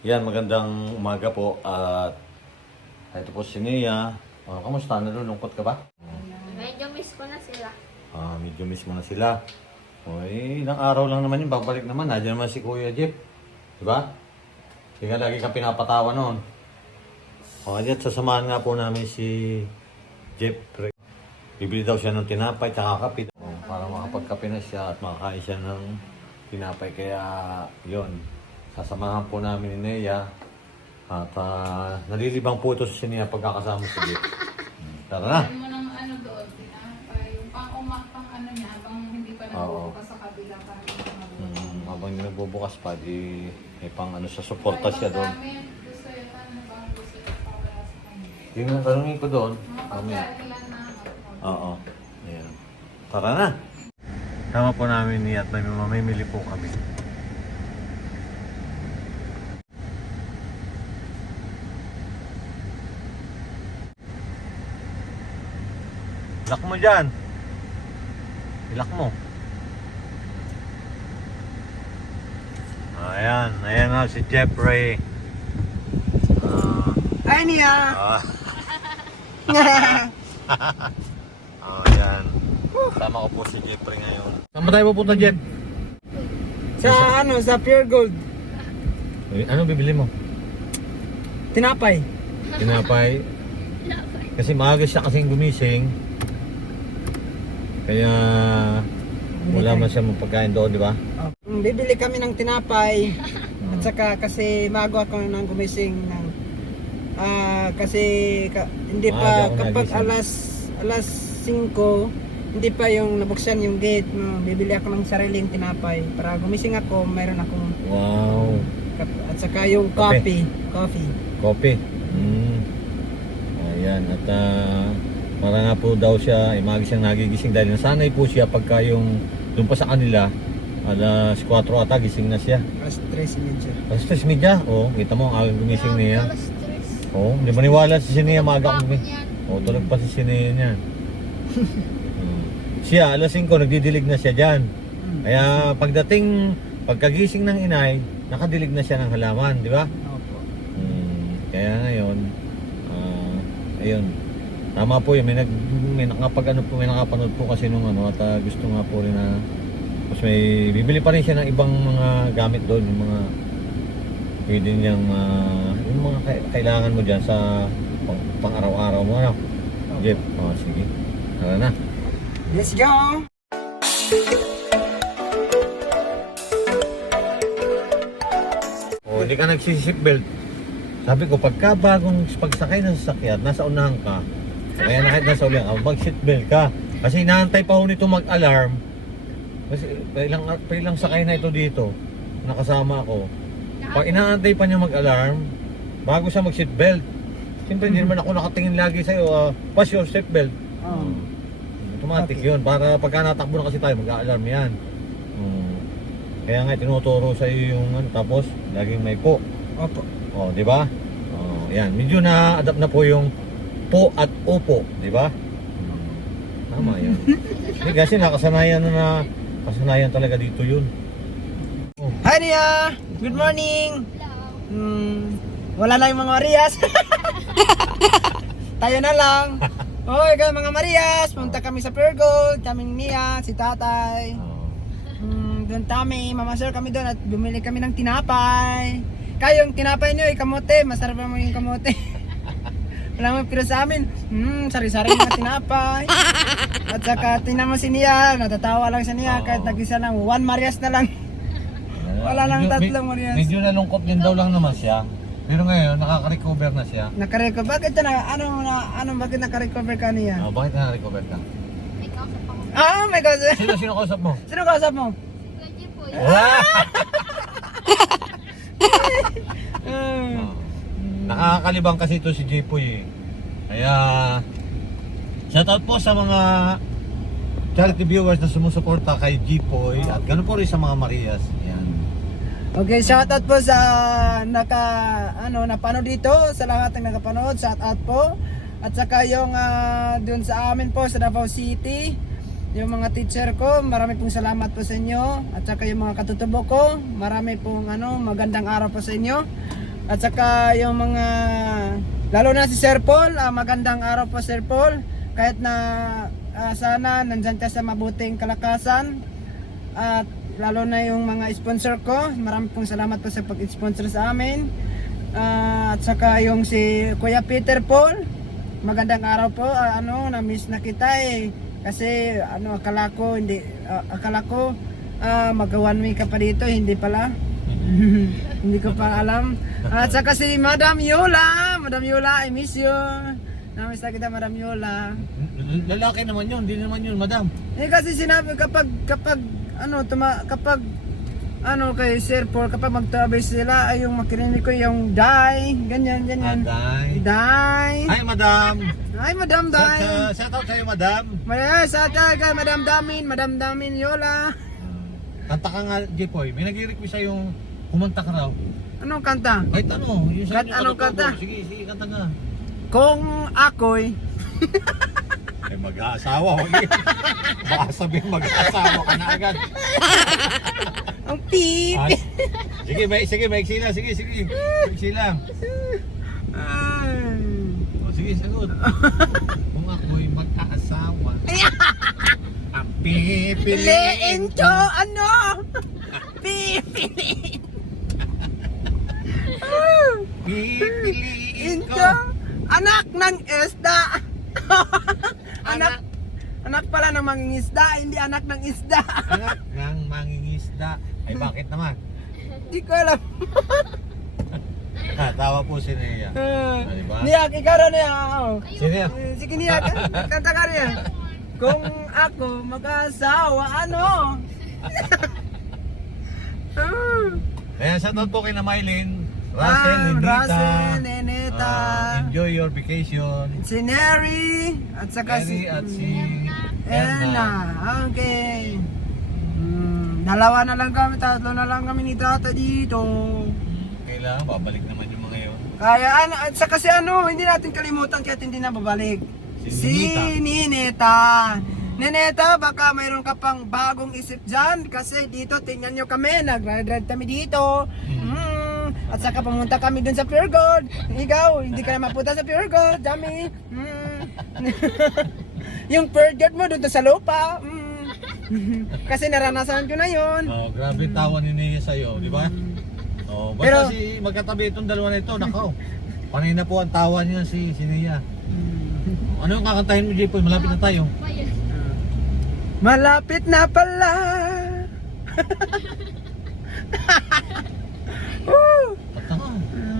Yan, magandang umaga po at ito po si Nia. Ah, kamusta? Nalulungkot ka ba? Medyo miss ko na sila. Ah, medyo miss mo na sila. O, eh, ilang araw lang naman yun, babalik naman. Nandiyan naman si Kuya Jeff. Diba? Hindi ka lagi ka pinapatawa noon. O, at sasamahan nga po namin si Jeff. Bibili daw siya ng tinapay tsaka kape. O, para makapagkape na siya at makakain siya ng tinapay. Kaya, yon sasamahan po namin ni Nea. At uh, nalilibang po ito si Nea pagkakasama si Jeff. Hmm, Tara na. Ano mo ng ano doon, tinapay, yung pang umak, pang ano niya, habang hindi pa Oo. nabubukas sa kabila pa rin. Mm, habang hindi nagbubukas pa, di may pang ano sa suporta siya doon. Gusto yun, ano bang gusto yun, pawala sa kanya. Yun ang tanongin ko doon. Mga Mamaya. Oo. Ayan. Tara na. Tama po namin ni at may mamimili po kami. Ilak mo dyan. Ilak mo. Ayan. Ayan na si Jeffrey. Ah. Ay niya! Ah. oh, yan. Tama ko po si Jeffrey ngayon. Saan ba tayo pupunta, Jeff? sa ano, sa Pure Gold. Ano bibili mo? Tinapay. Tinapay. Kasi maaga siya kasing gumising. Kaya wala man siya mapagkain doon, di ba? Oh. Mm, Bibili kami ng tinapay. At saka kasi mago ako nang gumising ng ah kasi ka- hindi Maaga pa ako kapag nagising. alas alas 5 hindi pa yung nabuksan yung gate no, bibili ako ng sariling tinapay para gumising ako mayroon akong Wow. kap- at saka yung Kape. coffee coffee Kopi. Mm. Ayan. At ah, para nga po daw siya, eh, siyang nagigising dahil nasanay po siya pagka yung doon pa sa kanila, alas 4 ata, gising na siya. alas 3 medyo Alas 3 media, oh, kita mo, ang agang gumising niya. Alas stress. Oo, oh, hindi maniwala si Sinea maaga Bakit kami. yan? Oo, oh, tulog pa si Sinea niyan. Hmm. Siya, alas 5, nagdidilig na siya dyan. Mm. Kaya pagdating, pagkagising ng inay, nakadilig na siya ng halaman, di ba? Opo. Hmm, kaya ngayon, ah, ayun. Tama po yun, may, nag, may nakapag ano po, may nakapanood po kasi nung ano, at ah, gusto nga po rin na, tapos may, bibili pa rin siya ng ibang mga gamit doon, yung mga, pwede niyang, ah, yung mga kai- kailangan mo dyan sa pang, pang araw-araw mo, ano? Jeff, oh, sige. Tara na. Let's go! O, hindi ka nagsisipbelt. Sabi ko, pagka bagong pagsakay ng sasakyan, nasa unahan ka, o kaya na kahit nasa ulihan ka, mag-seatbelt ka. Kasi inaantay pa ho nito mag-alarm. Kasi ilang, ilang sakay na ito dito, nakasama ako. Pag inaantay pa niya mag-alarm, bago siya mag-seatbelt. Siyempre, hindi naman ako nakatingin lagi sa'yo, uh, pass your seatbelt. Oh. Automatic Okay. yun. Para pagka natakbo na kasi tayo, mag-alarm yan. Mm. Kaya nga, tinuturo sa iyo yung ano, tapos, laging may po. Opo. O, di ba? Oh, yan. Medyo na-adapt na po yung po at opo, di ba? Tama yan. Hindi kasi nakasanayan na na, kasanayan talaga dito yun. Oh, Hi Ria! Good morning! Hmm, wala na yung mga Marias. Tayo na lang. Hoy, kayo mga Marias, punta kami sa Pure Gold, kami ni Nia, si Tatay. oh. Hmm, doon kami, mamasal kami doon at bumili kami ng tinapay. Kayo yung tinapay niyo, yung kamote, masarap naman yung kamote. Wala mo pero sa amin, hmm, sari-sari yung mga tinapay. At saka tingnan mo si Nia, natatawa lang si Nia kahit nag-isa lang, one Marias na lang. Wala lang Medyo- tatlong med- Marias. Medyo nalungkot din daw lang naman siya. Pero ngayon, nakaka-recover na siya. Nakarecover. Bakit na, ano na, ano, bakit nakarecover ka niya? Oh, bakit nakaka-recover ka? May kausap ako. Ah, oh my God. Sino sino kausap mo? Sino kausap mo? Pwede po yun. Ah! Hmm. Nakakalibang kasi ito si Jipoy eh. Kaya shoutout po sa mga charity viewers na sumusuporta kay Jipoy at ganoon po rin sa mga Marias. Yan. Okay, shoutout po sa naka ano napanood dito sa lahat ng nakapanood, shoutout po. At saka yung ah, dun sa amin po sa Davao City, yung mga teacher ko, marami pong salamat po sa inyo. At saka yung mga katutubo ko, marami pong ano, magandang araw po sa inyo. At saka yung mga, lalo na si Sir Paul, ah, magandang araw po Sir Paul. Kahit na ah, sana nandyan ka sa mabuting kalakasan. At lalo na yung mga sponsor ko, marami pong salamat po sa pag-sponsor sa amin. Ah, at saka yung si Kuya Peter Paul, magandang araw po. Ah, ano, na-miss na kita eh. Kasi ano, akala ko hindi ah, akala ko ah, mag one week ka pa dito, hindi pala. hindi ko pa alam. At saka si Madam Yola, Madam Yola, I miss you. Na-miss na kita, Madam Yola. L- Lalaki naman yun, hindi naman yun, madam. Eh kasi sinabi kapag kapag ano tuma kapag ano kay Sir Paul kapag magtabi sila ay yung makirinig ko yung die ganyan ganyan Aday. die Hi, madam. ay madam Shout, die uh, shout out sa'yo, madam. Maya sa kay madam Damin madam Damin Yola Kanta ka nga, Jepoy. May nag-request sa'yo kumanta ka raw. anong kanta Kahit ano, yung sa Kahit inyo, anong kanta? Sige, sige, kanta nga. kung ako'y Ay, mag-aasawa. Yun. Baka sabihin mag-aasawa ka na agad. ang Ah, sige, may, sige, maiksi lang. Sige, sige. Maiksi lang. Ay. O, sige, sagot. Kung ako'y mag-aasawa, ang Piliin pipiliin ko ano pipiliin Pipiliin ko. Anak ng isda. anak, anak pala ng mangingisda, hindi anak ng isda. Anak ng mangingisda. Ay, bakit naman? Hindi ko alam. Ha, tawa po si Nea. Uh, diba? Niyak, ikaw na niya. Oh. Sino yan? Eh, Sige niyak, kanta ka rin. Kung ako mag-asawa, ano? Ah. Kaya sa po kay na Mylene, Russell, Ah, Nenita. Russell, Neneta. Ah, enjoy your vacation. si Neri, at saka Mary si... at si Erna. Okay. Hmm, dalawa na lang kami, tatlo na lang kami ni Tata dito. Kailangan babalik naman yung mga yun. Kaya ano, at saka si ano, hindi natin kalimutan kahit hindi na babalik. Si Si Nineta. Nineta, baka mayroon ka pang bagong isip dyan kasi dito, tingnan nyo kami, nag-ride kami dito. At saka pumunta kami dun sa Pure Gold. Ikaw, hindi ka na mapunta sa Pure Gold, dami. Mm. Yung Pure Gold mo dun sa lupa. Mm. kasi naranasan ko na yun. Oh, grabe tawa ni Nea sa'yo, di ba? Oh, basta Pero- si magkatabi itong dalawa na ito, nakaw. Panay na po ang tawa niya si, si Nea. Ano yung kakantahin mo, Jepoy? Malapit na tayo. Malapit na pala. Ka.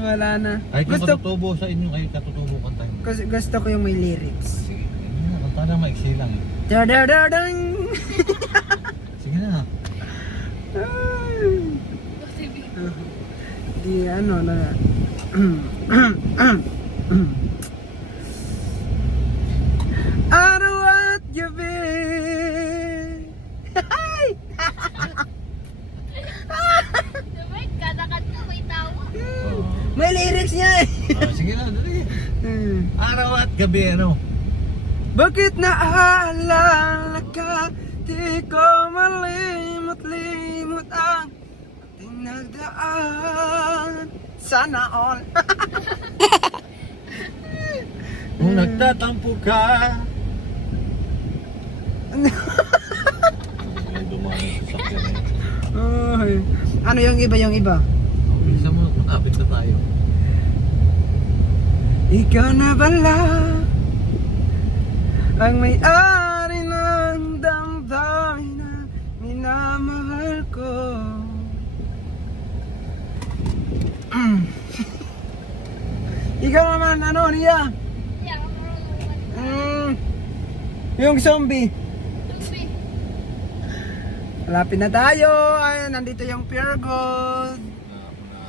Wala na. Kahit yung Gusto, katutubo sa inyo, kayo katutubo kantahin. mo. gusto, gusto ko yung may lyrics. Sige, ayun na, kanta na maiksi lang eh. Dadadadang. Sige na. Di ano na. Araw at gabi. Ay! Sabay, kada kanta may tawa. Oh. May lyrics niya eh. Ah, sige na, dali. Hmm. Araw at gabi, ano? Bakit naaalala ka? Di ko malimot-limot ang ating nagdaan. Sana all. Kung nagtatampo ka. Ay, dumami sa sakyan eh. Ay. Ano yung iba yung iba? Malapit na tayo. Ikaw na bala ang may-ari ng damdamin na minamahal ko. Ikaw naman, ano, niya? Mm. Yung zombie. Malapit na tayo. Ayun, nandito yung Pure Gold.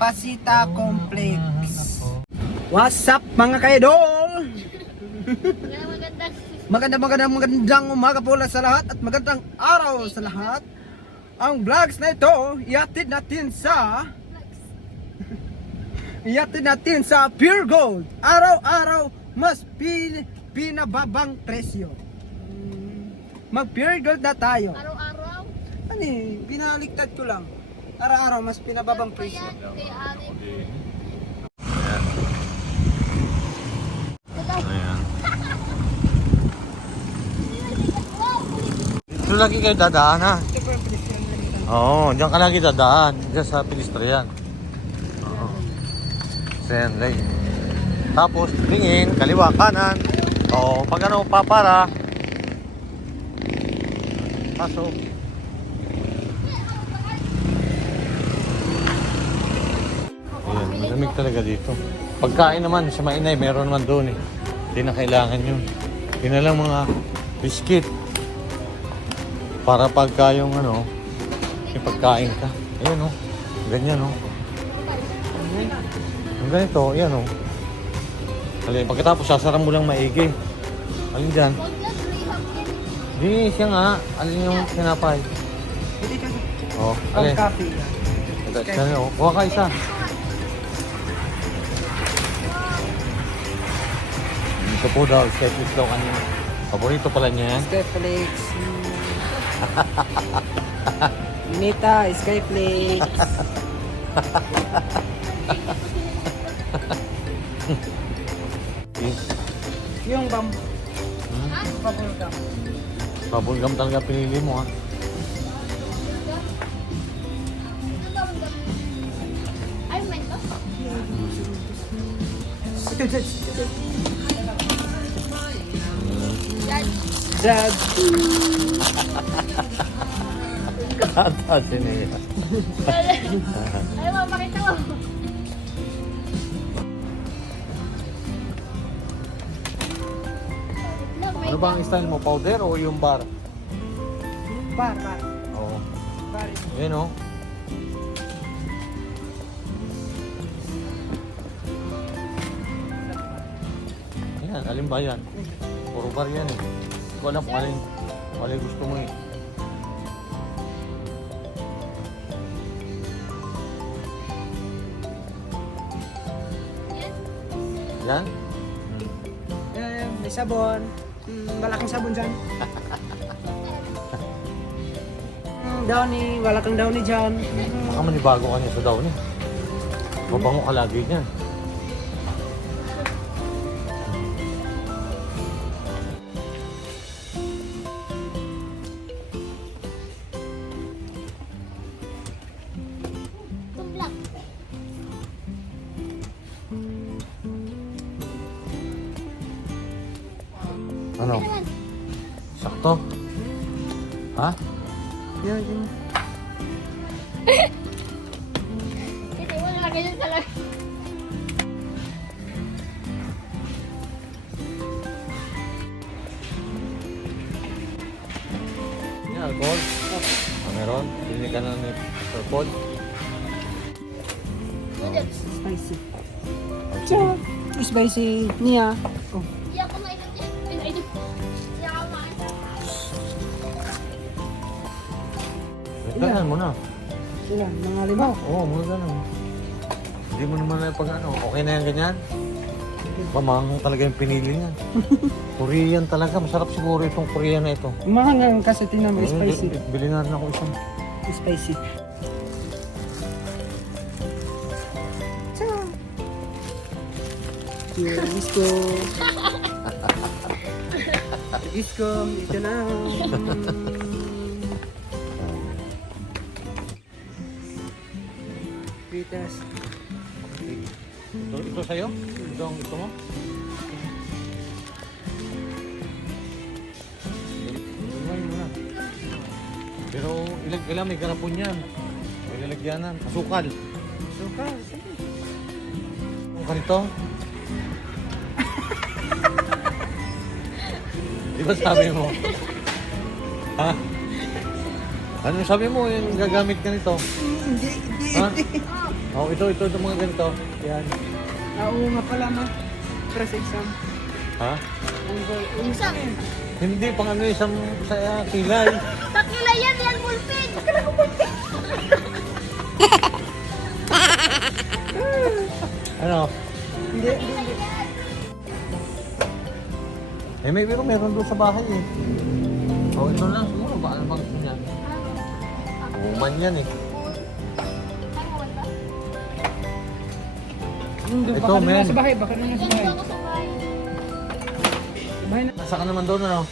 Pasita Complex. What's up mga kaidol? Maganda magandang. Magandang umaga po sa lahat at magandang araw sa lahat. Ang vlogs na ito, iatid natin sa iatid natin sa Pure Gold. Araw-araw mas pin, pinababang presyo. Mag Pure Gold na tayo. Araw-araw. Ano eh, pinaliktad ko lang. Araw-araw, mas pinababang presyo. Ayan. Ayan. Ito lagi kayo dadaan ha? Oo, oh, diyan ka lagi dadaan. Diyan sa Pilistrian. Oo. Oh. Send. Tapos, tingin, kaliwa, kanan. Oo, oh, pag ano, papara. Pasok. Malamig talaga dito. Pagkain naman sa mainay, meron naman doon eh. Hindi na kailangan yun. Yun na lang mga biscuit. Para pagka yung ano, may pagkain ka. Ayan o. Ganyan o. Yung ganito, ayan o. Alin, pagkatapos sasaran mo lang maigi. Alin dyan? Di, siya nga. Alin yung sinapay? Hindi ka. Oh, alin? coffee. Saan o? Kuha ka isa. Ito po daw, sketches daw kanina. Paborito pala niya yan. Skyflix. Nita, Skyflix. Yung bam, Hmm? bubble gum. Bubblegum talaga pinili mo ha. Ay, may to. Ito, ito, ito. Dad. Kata si Nia. Ay, mapakita mo. Ano ba ang style mo? Powder o yung bar? Bar, bar. Oo. Bar. Yan o. Yan, alin ba yan? Puro bar yan eh. Ko alam kung alin, kung alin gusto mo eh. Yan? Hmm. Eh, may sabon. Mm, malaking sabon dyan. Mm, Downy, wala kang downy dyan. Baka manibago ka niya sa daw niya. Mabango ka lagi niyan. Ano? Sakto? Ha? Yan, yan. Nalagay yun sa lag. Yan, alcohol. Ah, meron? Pili ka na ni Paul. Noodles. Spicy. Spicy niya. Ganyan mo na. Sila, mga lima. Oo, mga ganun. Hindi mo naman na pag ano, okay na yan ganyan? Mamang talaga yung pinili niya. Korean talaga, masarap siguro itong Korean na ito. Umahangang kasi tingnan mo, Ayun, spicy. bi- Bili na rin ako isang. Spicy. Tiyan. Tiyan, disco. disco, ito na. Pitas. Ito, ito sa'yo? Ito ang gusto mo? Inumin mo na. Pero ilag kailangan may garapon yan. May lalagyanan. Asukal. Suka. Ang kanito? Di ba sabi mo? ha? Ano sabi mo yung gagamit ka nito? Hindi, hindi. Ha? Oh, ito, ito, ito mga ganito. Yan. Ah, Oo nga pala ma. Press exam. Ha? Exam. Hindi, pang ano isang sa uh, kilay. Takila yan, yan bulpin. Ano? Hindi, hindi. Eh, may pero meron doon sa bahay eh. Oh, ito lang Uman yan eh. Hindi, Ito, baka na men. nasa bahay, baka na nasa bahay. ako sa bahay. Na. Nasa ka naman doon ano?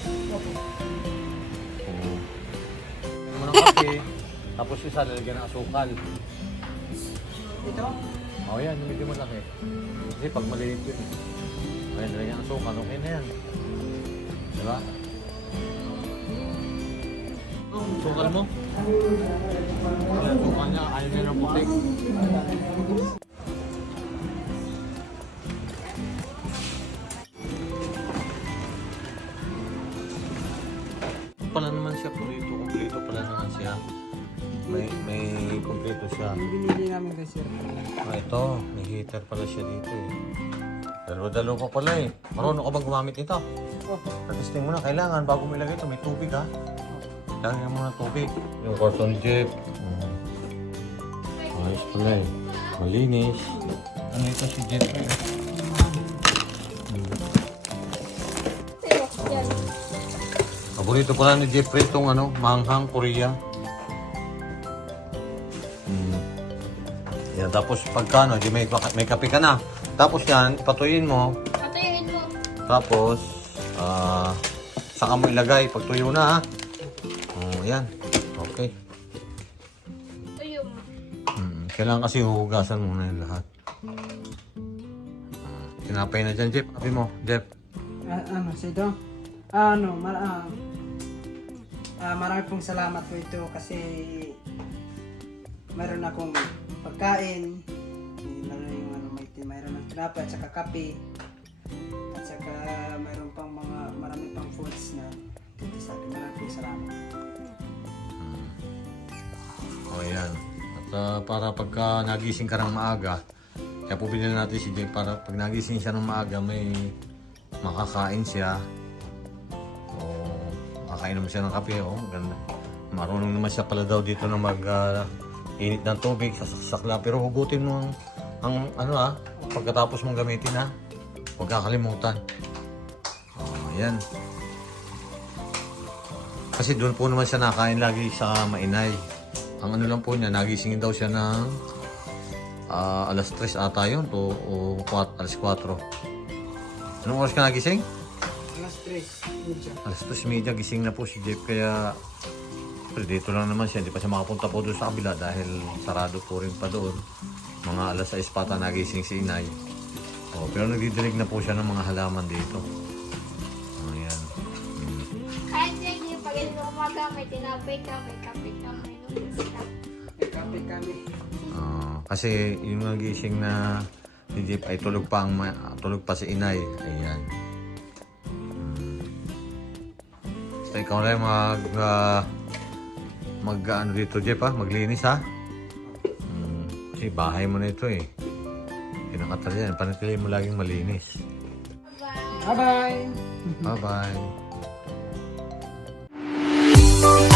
kape. Tapos isa lalagyan ng asukal. Ito? O yan, yung medyo malaki. Kasi pag maliit yun. Kaya lalagyan ng asukal, okay na yan. Diba? Sukal mo? Sukal niya, ayaw niya ng putik. Pala naman siya, pulito, kumpleto pala naman siya. May, may kumpleto siya. Binili namin kay sir. Ah, ito, may heater pala siya dito eh. Dalawa-dalawa pa pala eh. Marunong ka bang gumamit nito? Oh, Testing mo na, kailangan bago mo ilagay ito, may tubig ha. Lagyan mo ng tubig. Yung carton jeep. Mm. Ayos pala eh. Malinis. Ano ito si Jeep eh? Paborito pala ni Jeffrey itong ano, manghang Korea. Mm. Yan, tapos pagka ano, di may, may kape ka na. Tapos yan, patuyin mo. Patayin mo. Tapos, ah, saka mo ilagay pag tuyo na ha. Oh, yan. Okay. Tuyo mo. Mm, kailangan kasi huhugasan muna yung lahat. Ah, Tinapay na dyan, Jeff. Kape mo, Jeff. Ah, ano, sa ito? Ah, ano, mar ah, ah, marami pong salamat po ito kasi mayroon akong pagkain, lalo yung ano, may, mayroon ng tinapay at saka kape, at saka mayroon Ah, para pagka nagising ka ng maaga, kaya po binili natin si Jeff para pag nagising siya ng maaga, may makakain siya. O makakainom siya ng kape. O, ganda. Marunong naman siya pala daw dito na mag ah, init ng tubig sa sakla. Pero hugutin mo ang, ang ano ah, pagkatapos mong gamitin ha. Huwag kakalimutan. O, yan. Kasi doon po naman siya nakain lagi sa mainay. Ang ano lang po niya, nagisingin daw siya ng ah, alas 3 ata yun o, o 4, alas 4. Anong oras ka nagising? Alas 3, medyo. Alas 2.30 gising na po si Jeff kaya pero dito lang naman siya, hindi pa siya makapunta po doon sa kabila dahil sarado po rin pa doon. Mga alas 6 pa ata nagising si Inay. Oh, pero nagdidilig na po siya ng mga halaman dito. Ayan. Kahit yan yung pag mo umaga, may tinapay ka, may kape ka, may noodles ka. May kape kami. Ah, kasi yung nagising na si Jeep ay tulog pa ang tulog pa si Inay. Ayan. Hmm. Basta ikaw na mag ah, mag ano dito Jeep ha, maglinis ha. Hmm. Kasi bahay mo na ito eh. Pinakatal yan, panatili mo laging malinis. Bye. Bye-bye! Bye bye.